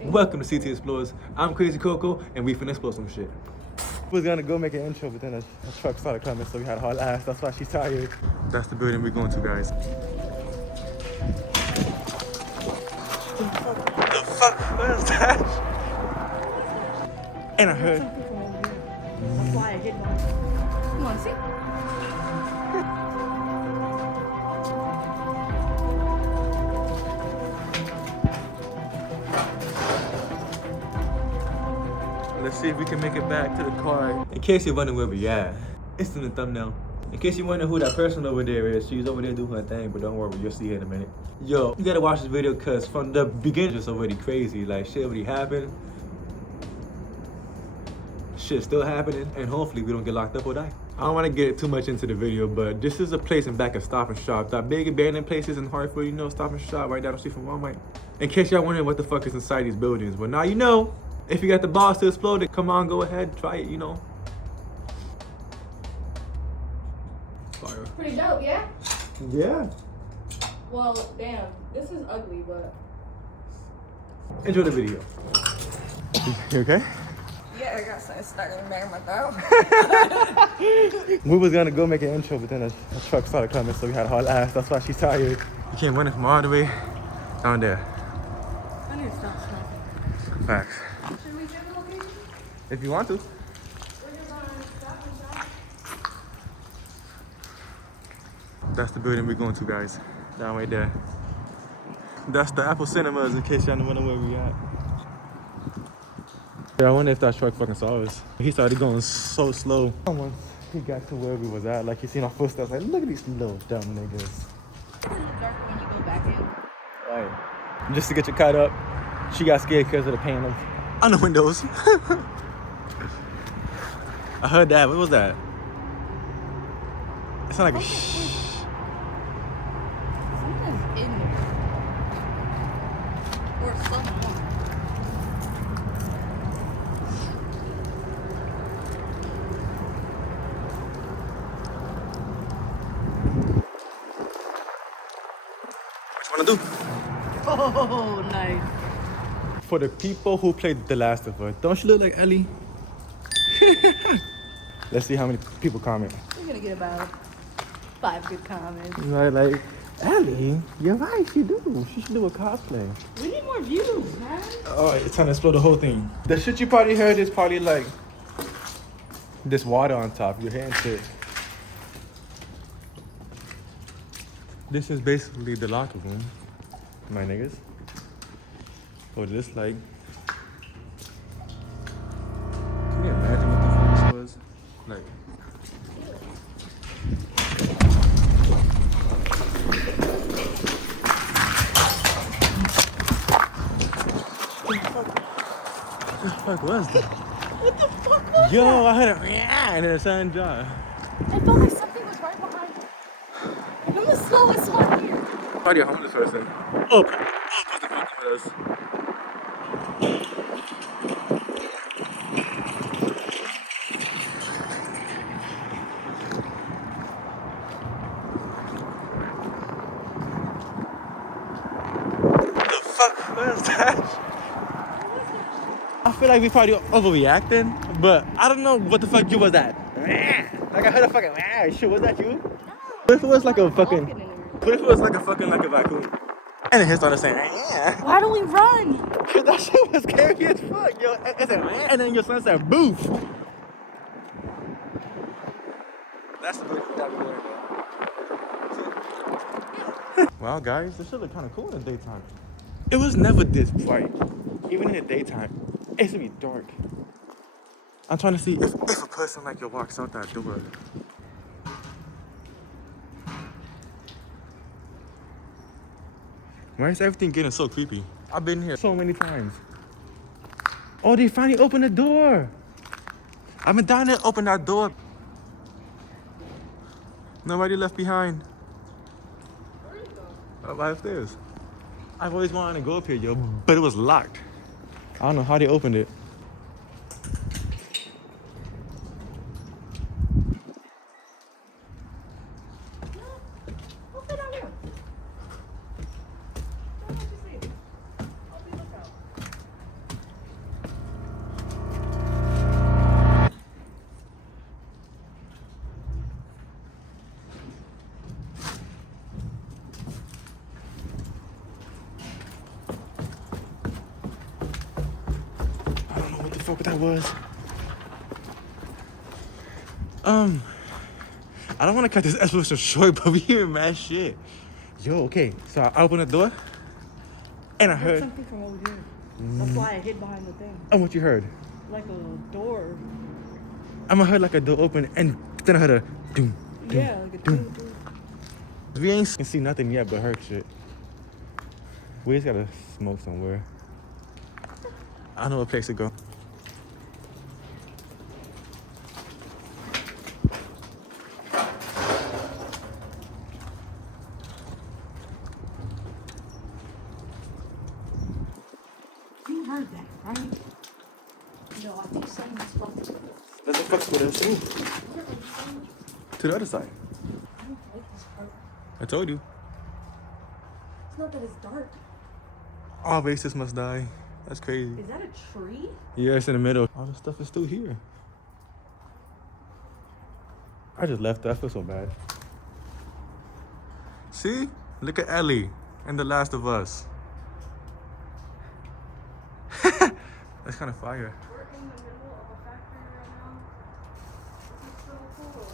Welcome to CtExplr. I'm Crazycoco, and we finna explore some shit. We was gonna go make an intro, but then a truck started coming, so we had a hard ass. That's why she's tired. That's the building we're going to, guys. The fuck? What is that? And I heard. That's why I did one. You wanna see? Let's see if we can make it back to the car. In case you're wondering where we at, it's in the thumbnail. In case you wonder who that person over there is, she's over there doing her thing, but don't worry, you'll see her in a minute. Yo, you gotta watch this video because from the beginning, it's already crazy. Like, shit already happened. Shit's still happening, and hopefully we don't get locked up or die. I don't want to get too much into the video, but this is a place in back of Stop and Shop. That big abandoned places in Hartford, you know, Stop and Shop right down the street from Walmart. In case y'all wondering what the fuck is inside these buildings, well, now you know. If you got the balls to explode it, come on, go ahead, try it, you know. Fire. Pretty dope, yeah? Yeah. Well, damn, this is ugly, but... Enjoy the video. You okay? Yeah, I got something stuck in the back of my throat. We was gonna go make an intro, but then a truck started coming, so we had a hard ass. That's why she's tired. You can't run it from all the way down there. I need to stop smoking. Facts. Should we take a location? If you want to. We're just on Stop and Shop. That's the building we're going to, guys. Down right there. That's the Apple Cinemas, in case y'all don't know where we at. Yeah, I wonder if that truck fucking saw us. He started going so slow. Once he got to where we was at, like, he seen our footsteps, like, look at these little dumb niggas. It's a little darker when you go back in. Right. Just to get you caught up, she got scared because of the pain on the windows. I heard that. What was that? It sounded like a shh. Someone's in there. Or someone. What you wanna do? Oh, nice. For the people who played The Last of Us, don't you look like Ellie? Let's see how many people comment. We're gonna get about 5 good comments. Right, like, Ellie, you're right, she do. She should do a cosplay. We need more views, man. Oh, it's time to explode the whole thing. The shit you probably heard is probably like this water on top, your hand shit. This is basically the locker room, my niggas. What this like? Can you imagine what the fuck this was? Like, what the fuck was that? What the fuck was Yo, I heard a yeah and a sound jar. I felt like something was right behind me. I'm the slowest one here. Probably a homeless person. Oh, what's the fuck with us? The fuck was that? I feel like we probably overreacting, but I don't know what the fuck you was that. Like I heard a fucking shit. Was that you? What if it was like a fucking? What if it was like a fucking like a raccoon? And then he started saying, yeah. Why do we run? Cause that shit was scary as fuck, yo. And then your son said, boof. That's the way that we learned. Well, guys, this shit look kind of cool in the daytime. It was never this bright. Even in the daytime, it used to be dark. I'm trying to see if a person like you walks out that door. Why is everything getting so creepy? I've been here so many times. Oh, they finally opened the door. I've been down there, open that door. Nobody left behind. Where are you going? Right upstairs. I've always wanted to go up here, yo, but it was locked. I don't know how they opened it. Open that door. Don't let you see it. Open the door. fuck what that was. I don't want to cut this explanation short, but we hearing mad shit. Yo, okay, so I opened the door, and I heard something from over here. That's why I hid behind the thing. Oh, what you heard? Like a door. I heard like a door open, and then I heard a doom. Yeah, like a doom. We ain't see nothing yet but heard shit. We just gotta smoke somewhere. I know a place to go. You heard that, right? No, I think someone's fucking. Let's fuck with us. To the other side. I don't like this part. I told you. It's not that it's dark. All racists must die. That's crazy. Is that a tree? Yeah, it's in the middle. All the stuff is still here. I just left that. I feel so bad. See? Look at Ellie and The Last of Us. That's kind of fire. We're in the middle of a factory right now. This is so cool.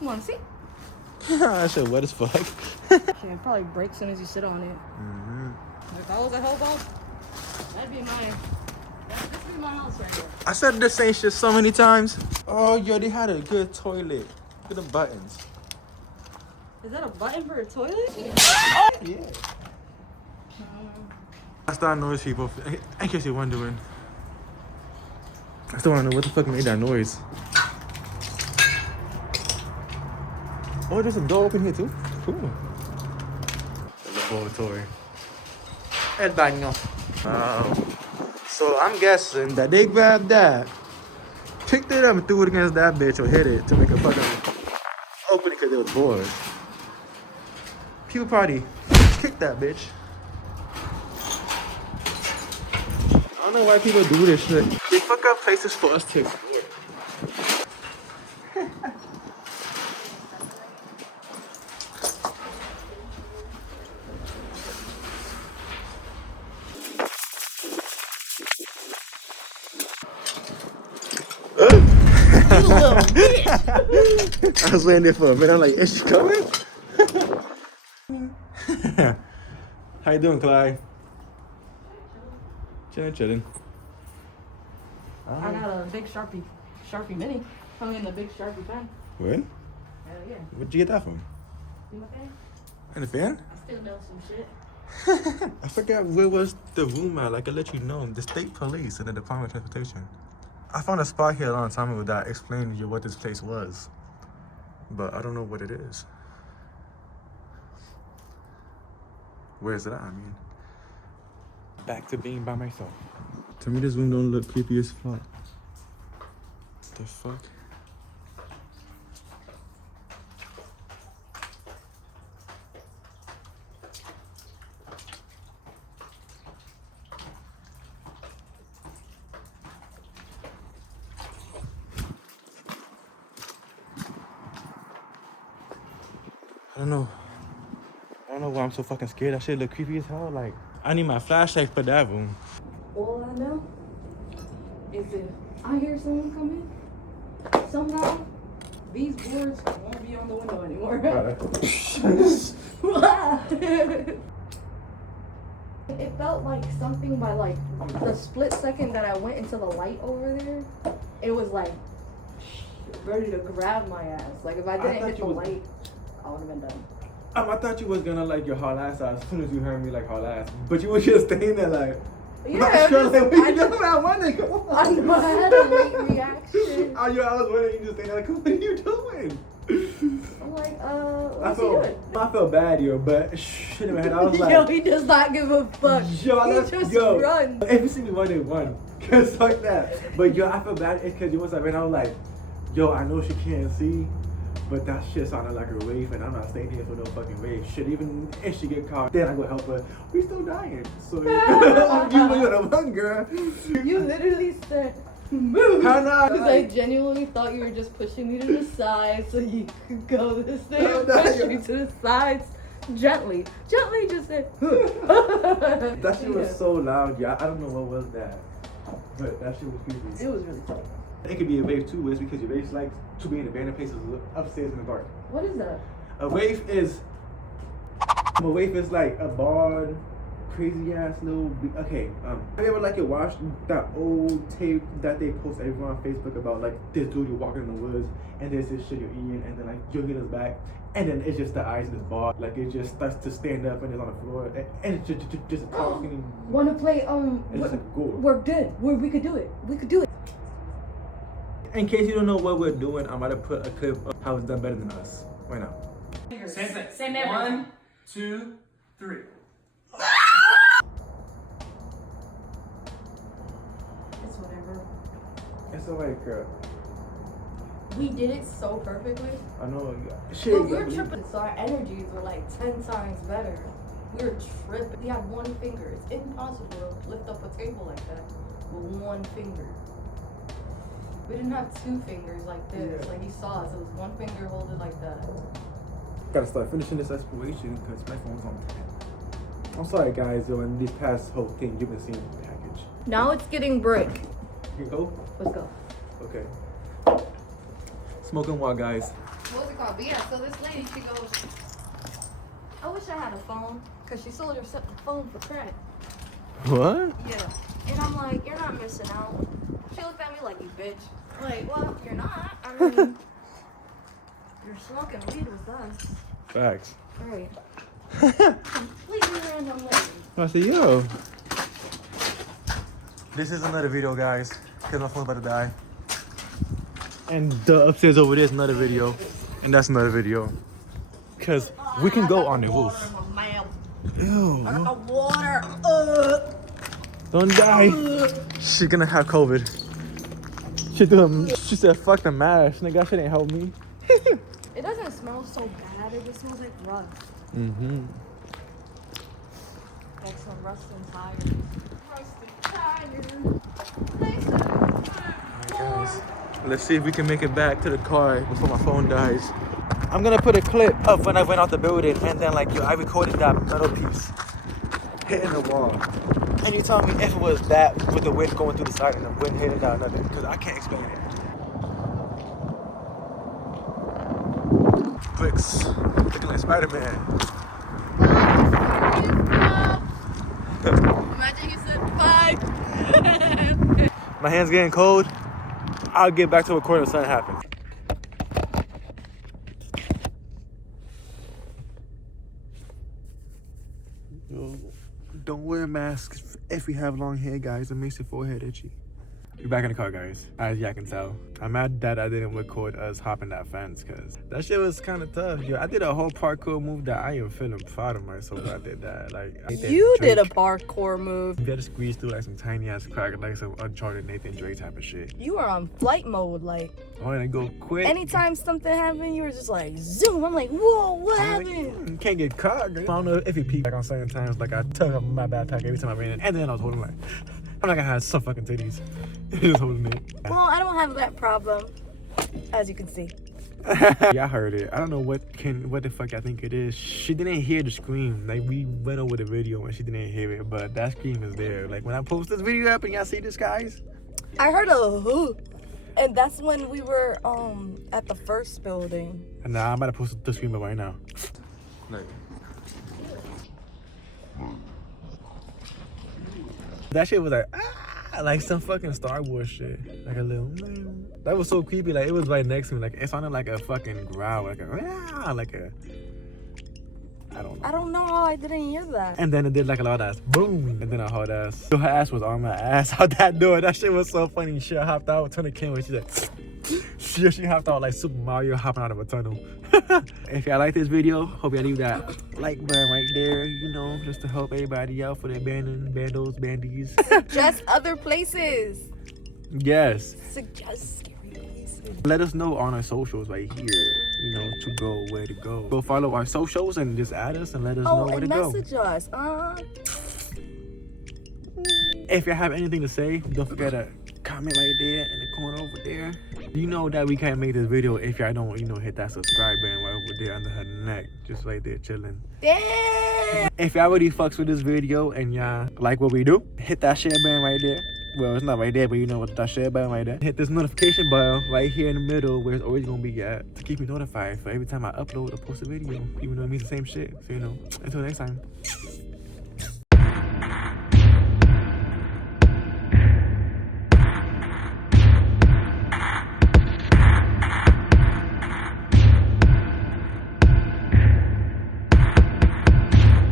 You want to see? That shit wet as fuck. It probably breaks as soon as you sit on it. If I was a hobo, that'd be mine. This be my house right here. I said the same shit so many times. Oh, yo, they had a good toilet. Look at the buttons. Is that a button for a toilet? Yeah. That's that noise, people. In case you're wondering. I still want to know what the fuck made that noise. Oh, there's a door open here too. Cool. The laboratory. El baño. So I'm guessing that they grabbed that, picked it up and threw it against that bitch or hit it to make a fucking open it because they was bored. People probably kicked that bitch. I don't know why people do this shit. They fuck up places for us to explore. You little bitch! I was waiting there for a minute. I'm like, is she coming? How you doing, Clyde? Chilling. I got a big Sharpie mini. Hung in the big Sharpie pen. What? Hell yeah. Where'd you get that from? See my fan? In the fan? I still know some shit. I forgot where was the room at. Like, I let you know. The state police and the Department of Transportation. I found a spot here a long time ago that explained to you what this place was. But I don't know what it is. Where is it at, I mean? Back to being by myself. To me, this room don't look creepy as fuck. The fuck? I don't know why I'm so fucking scared. That shit look creepy as hell. Like, I need my flashlight for that room. All I know is if I hear someone come in, somehow these boards won't be on the window anymore. It felt like something by like the split second that I went into the light over there, it was like ready to grab my ass. Like if I didn't hit the light, I would have been done. I thought you was gonna like your haul ass out as soon as you heard me like haul ass. But you was just staying there like, yeah, sure, like, what you doing? I wanted to go. I know I had a late reaction. I was wondering, you just staying there like, what are you doing? I'm like, what's he doing? I felt bad, yo, but shit in my head, I was like, Yo, he does not give a fuck. Yo, he just runs. If you see me run, then run. Cause fuck that. But yo, I feel bad. It's cause you was like, and I was like, yo, I know she can't see, but that shit sounded like a rave, and I'm not staying here for no fucking rave. Shit, even if she get caught, then I go help her. We still dying. So you gonna run, girl. You literally said, move. How not? Because I genuinely thought you were just pushing me to the side so you could go this way. No, Push no. me to the sides. Gently just said. That shit was so loud, yeah. I don't know what was that, but that shit was creepy. It was really funny. It could be a wave too, Wiz, because your waves like to be in abandoned places upstairs in the dark. What is that? A wave is like a barred, crazy ass little. Okay, have you ever like watched that old tape that they post everyone on Facebook about like this dude you're walking in the woods and there's this shit you're eating and then like you'll get his back and then it's just the eyes in this bar like it just starts to stand up and it's on the floor and it's just talking. Wanna play It's just like gore. we're good. We could do it. We could do it. In case you don't know what we're doing, I'm about to put a clip of how it's done better than us right now. Same thing. Same everything. 1, 2, 3. It's whatever. It's so like We did it so perfectly. I know shit. But we were tripping, so our energies were like 10 times better. We were tripping. We had one finger. It's impossible to lift up a table like that with one finger. We didn't have two fingers like this. Yeah. Like you saw us. It was one finger holding like that. Gotta start finishing this exploration because my phone's on 10. I'm sorry guys, though, in these past whole thing you've been seeing the package. Now it's getting brick. You can go? Let's go. Okay. Smoking what, guys? What's it called? But yeah, so this lady, she goes, I wish I had a phone, because she sold herself a phone for credit. What? Yeah. And I'm like, you're not missing out. She looked at me like, you bitch. I'm like, well, you're not. I mean, you're smoking weed with us. Facts. Right. Completely random lady. I said, yo. This is another video, guys, because my phone's about to die. And the upstairs over there is another video. And that's another video. Because we can go on the roof. Ew. I got water. Don't die. She's gonna have COVID. She said, fuck the mask. Nigga, that shit ain't help me. It doesn't smell so bad. It just smells like rust. Mm-hmm. Like some rusting tires. Rusting tires. Alright, guys. Let's see if we can make it back to the car before my phone dies. I'm gonna put a clip of when I went out the building and then like, yo, I recorded that metal piece hitting the wall. And you tell me if it was that with the wind going through the side and the wind hitting down nothing, because I can't explain it. Bricks, looking like Spider-Man. Imagine you said bye. My hand's getting cold. I'll get back to recording when something happens. Don't wear masks if we have long hair, guys. It makes your forehead itchy. We're back in the car, guys. As y'all can tell. I'm mad that I didn't record us hopping that fence, because that shit was kind of tough. Yo, I did a whole parkour move that I am feeling proud of myself. I did that. Like, You did a parkour move. You gotta squeeze through like some tiny ass crack, like some Uncharted Nathan Drake type of shit. You were on flight mode, like. I wanna go quick. Anytime something happened, you were just like, zoom. I'm like, whoa, what happened? You can't get caught. Girl. I don't know if he peeped like on certain times. Like I took up my backpack every time I ran in, and then I was holding like, I'm like I had some fucking titties. Just holding it. Well, I don't have that problem, as you can see. Yeah, I heard it. I don't know what the fuck I think it is. She didn't hear the scream. Like we went over the video and she didn't hear it, but that scream is there. Like when I post this video up and y'all see this, guys. I heard a hoo, and that's when we were at the first building. And now I'm about to post the scream up right now. Like. That shit was like some fucking Star Wars shit. Like a little, that was so creepy. Like it was right next to me. Like it sounded like a fucking growl, like a, I don't know. I don't know how I didn't hear that. And then it did like a loud ass boom, and then a hard ass. So her ass was on my ass out that door. That shit was so funny. She hopped out, turned the camera. She's like, she hopped out like Super Mario hopping out of a tunnel. If y'all like this video, hope y'all leave that like button right there, you know, just to help everybody out for the bandies. Suggest other places. Yes. Suggest scary places. Let us know on our socials right here, you know, to go where to go. Go follow our socials and just add us and let us know where to go. Message us. If you have anything to say, don't forget to comment comment right there in the corner over there. You know that we can't make this video if y'all don't, you know, hit that subscribe button right over there under her neck. Just right there chilling. Damn. If y'all really fucks with this video and y'all like what we do, hit that share button right there. Well, it's not right there, but you know what, that share button right there. Hit this notification button right here in the middle where it's always gonna be at to keep you notified for every time I upload or post a video, even though it means the same shit. So, you know, until next time.